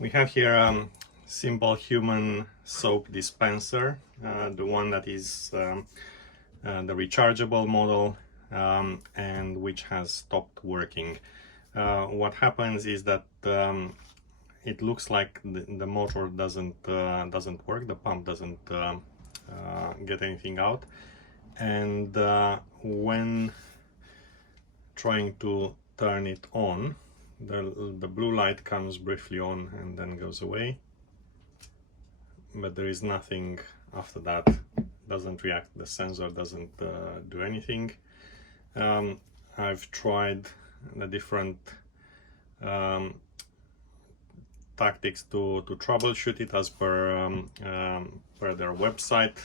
We have here SimpleHuman soap dispenser, the one that is the rechargeable model and which has stopped working. What happens is that it looks like the motor doesn't work, the pump doesn't get anything out, and when trying to turn it on, the blue light comes briefly on and then goes away, but there is nothing after that. Doesn't react, the sensor doesn't do anything. I've tried the different tactics to troubleshoot it as per their website,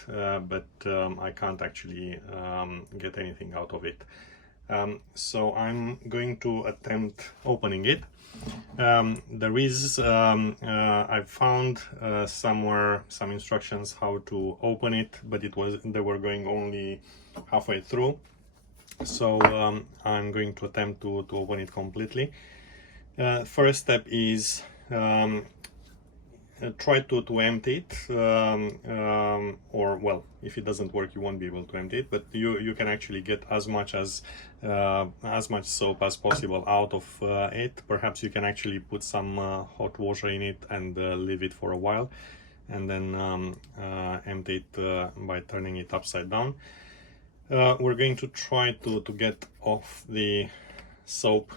but I can't actually get anything out of it. So I'm going to attempt opening it. There is I've found somewhere some instructions how to open it, but they were going only halfway through. So I'm going to attempt to open it completely. First step is try to empty it, or well, if it doesn't work you won't be able to empty it, but you can actually get as much soap as possible out of it. Perhaps you can actually put some hot water in it and leave it for a while, and then empty it by turning it upside down. We're going to try to get off the soap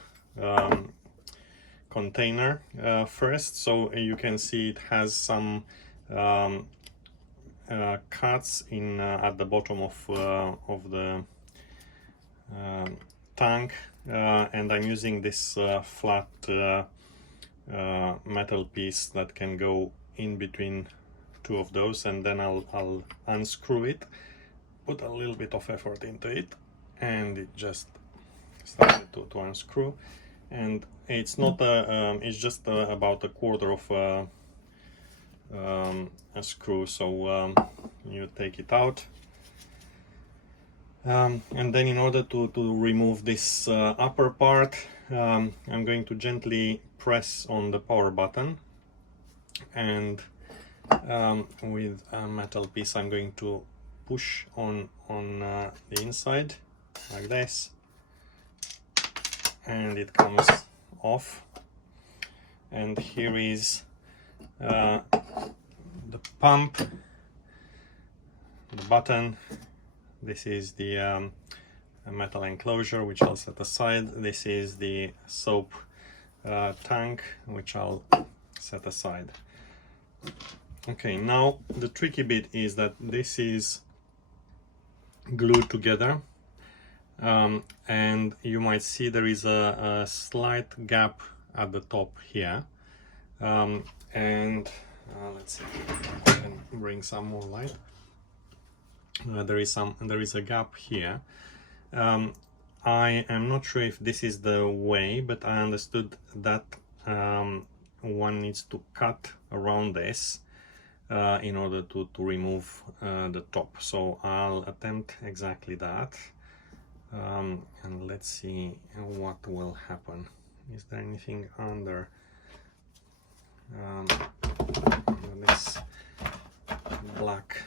container first. So you can see it has some cuts in at the bottom of the tank, and I'm using this flat metal piece that can go in between two of those, and then I'll unscrew it, put a little bit of effort into it, and it just started to unscrew. And it's not it's just about a quarter of a screw, so you take it out, and then in order to remove this upper part, I'm going to gently press on the power button, and with a metal piece I'm going to push on the inside like this, and it comes off. And here is the pump, the button. This is the metal enclosure, which I'll set aside. This is the soap tank, which I'll set aside. Okay, now the tricky bit is that this is glued together, and you might see there is a slight gap at the top here, and let's see if I can bring some more light. There is a gap here. I am not sure if this is the way, but I understood that one needs to cut around this in order to remove the top. So I'll attempt exactly that, and let's see what will happen. Is there anything under this black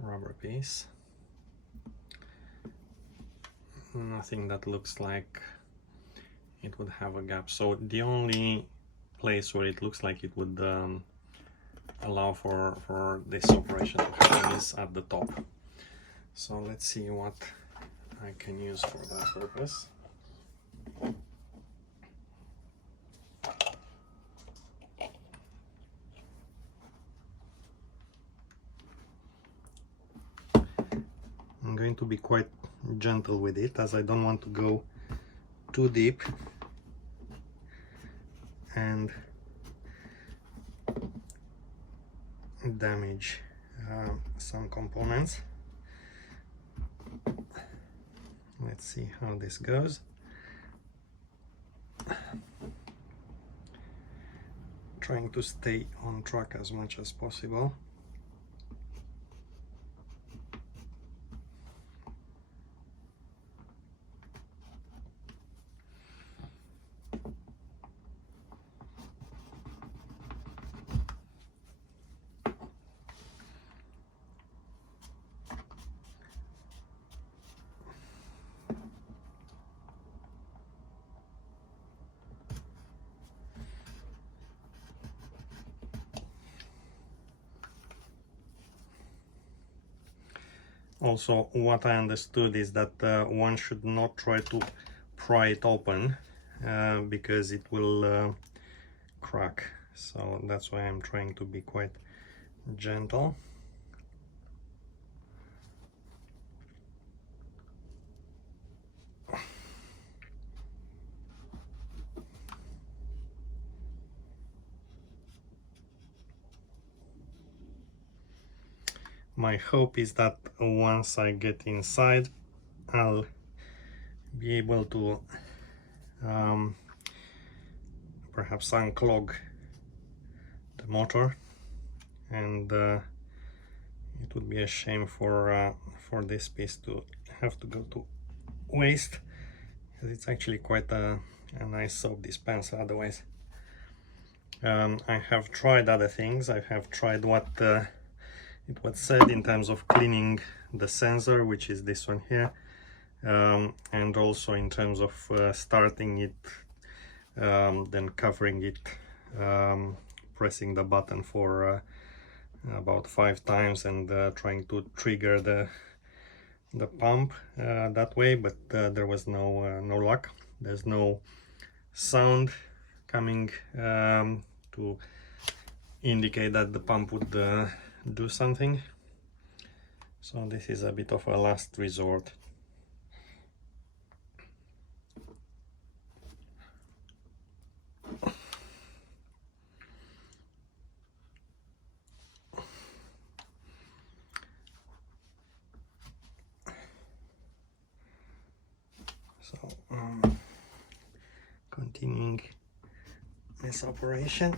rubber piece? Nothing that looks like it would have a gap. So the only place where it looks like it would allow for this operation to happen is at the top. So let's see what I can use for that purpose. I'm going to be quite gentle with it, as I don't want to go too deep and damage some components. Let's see how this goes. Trying to stay on track as much as possible. Also, what I understood is that one should not try to pry it open because it will crack. So that's why I'm trying to be quite gentle. My hope is that once I get inside, I'll be able to perhaps unclog the motor, and it would be a shame for this piece to have to go to waste, because it's actually quite a nice soap dispenser otherwise. I have tried other things. I have tried what it was said in terms of cleaning the sensor, which is this one here, and also in terms of starting it, then covering it, pressing the button for about 5 times and trying to trigger the pump that way, but there was no luck. There's no sound coming to indicate that the pump would do something. So this is a bit of a last resort. So continuing this operation.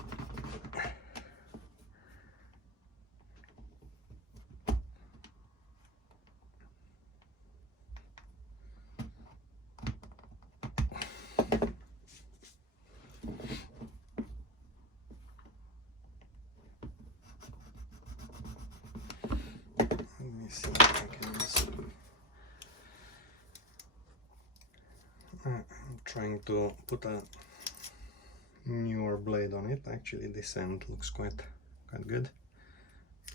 Let me see if I can use. I'm trying to put a newer blade on it. Actually, this end looks quite good.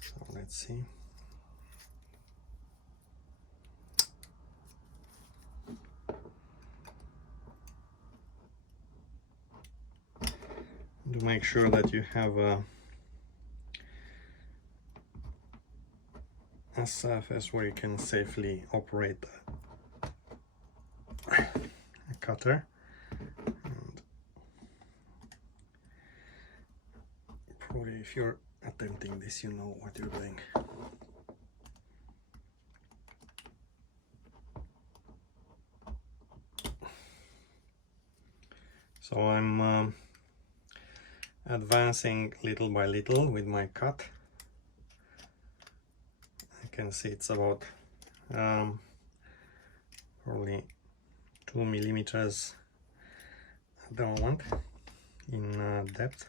So let's see. To make sure that you have a surface where you can safely operate a cutter. And probably if you're attempting this, you know what you're doing. So I'm advancing little by little with my cut. I can see it's about probably 2 millimeters at the moment in depth.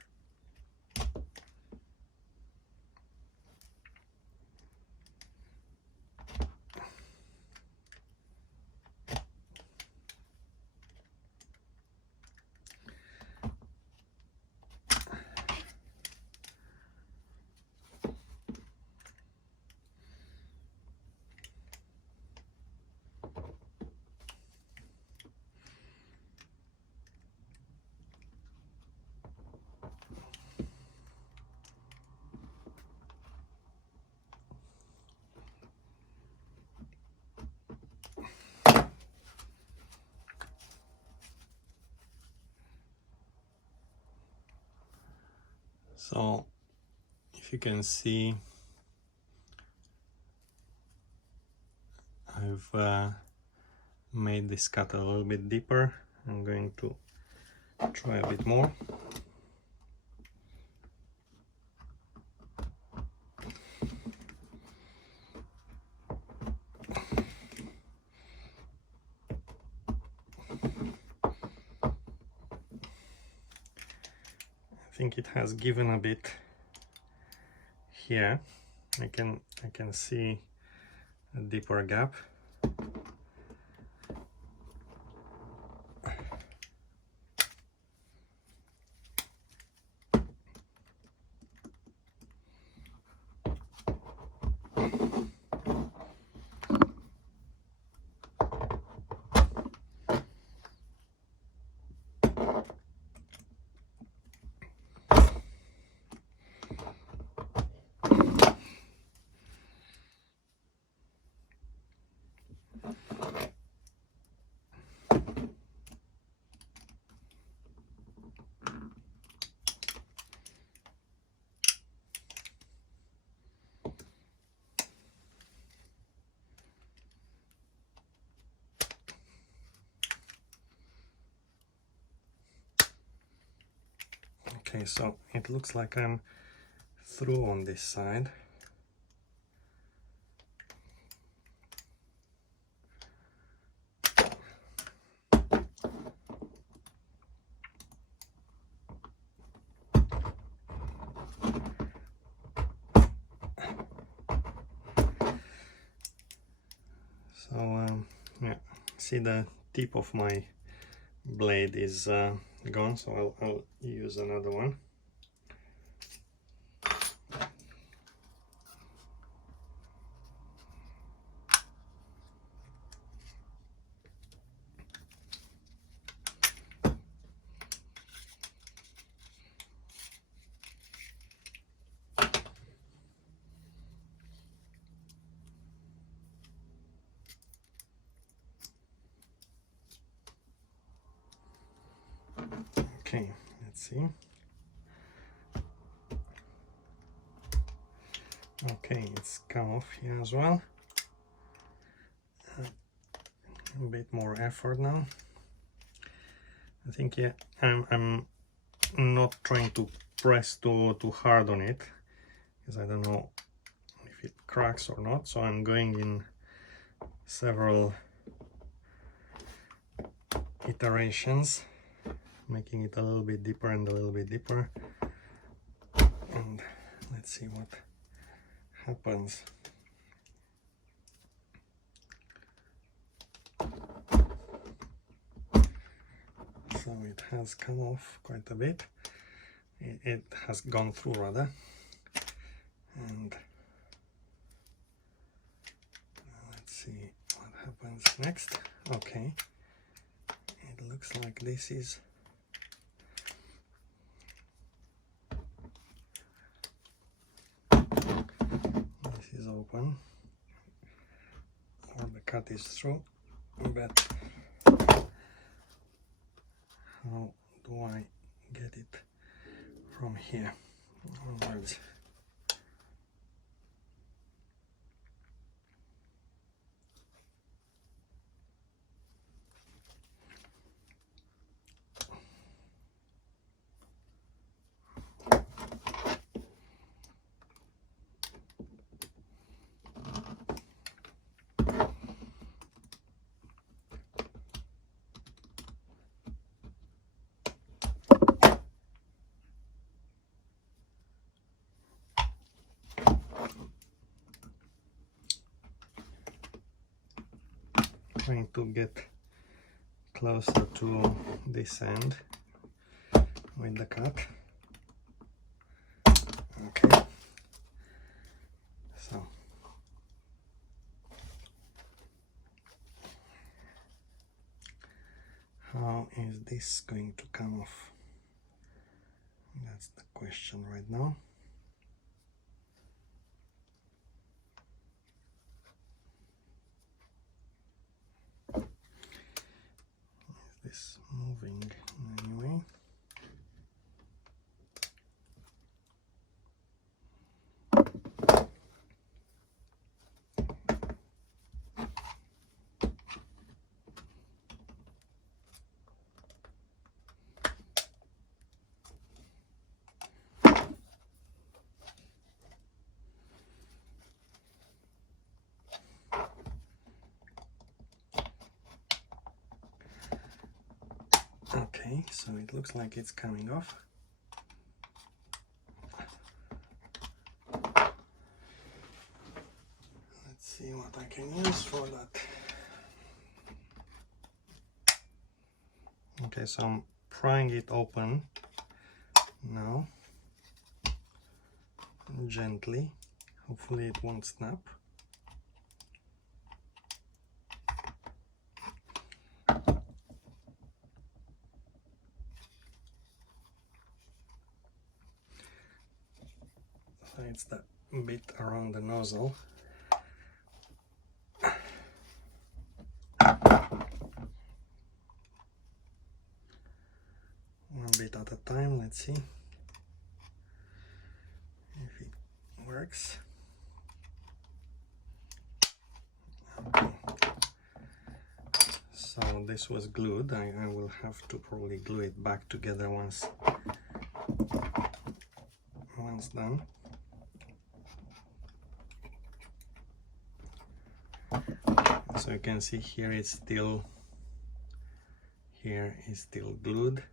So if you can see, I've made this cut a little bit deeper. I'm going to try a bit more. I think it has given a bit here. I can see a deeper gap. Okay, so it looks like I'm through on this side. So yeah, see the tip of my blade is gone, so I'll use another one. Okay, let's see. Okay, it's come off here as well. A bit more effort now. I think, yeah, I'm not trying to press too hard on it, because I don't know if it cracks or not, so I'm going in several iterations, making it a little bit deeper and a little bit deeper, and let's see what happens. So it has come off quite a bit. It has gone through rather, and let's see what happens next. Okay, it looks like this is open, or the cut is through, but how do I get it from here onwards? Trying to get closer to this end with the cut. Okay, so how is this going to come off? That's the question right now. Is this moving in any way? Okay, so it looks like it's coming off. Let's see what I can use for that. Okay, so I'm prying it open now, gently. Hopefully it won't snap. So it's the bit around the nozzle. One bit at a time, let's see if it works. Okay. So this was glued. I will have to probably glue it back together once one's done. So you can see here it's still, here is still glued.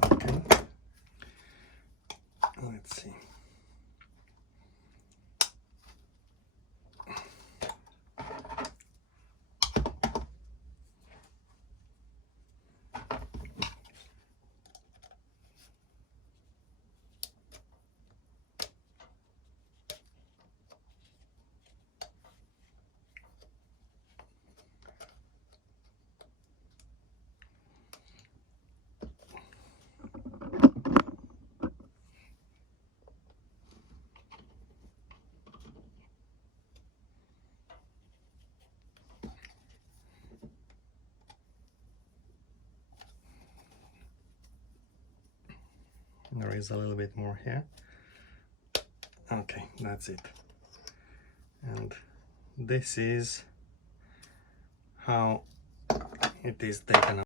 Okay, let's see. There is a little bit more here. Okay, that's it. And this is how it is taken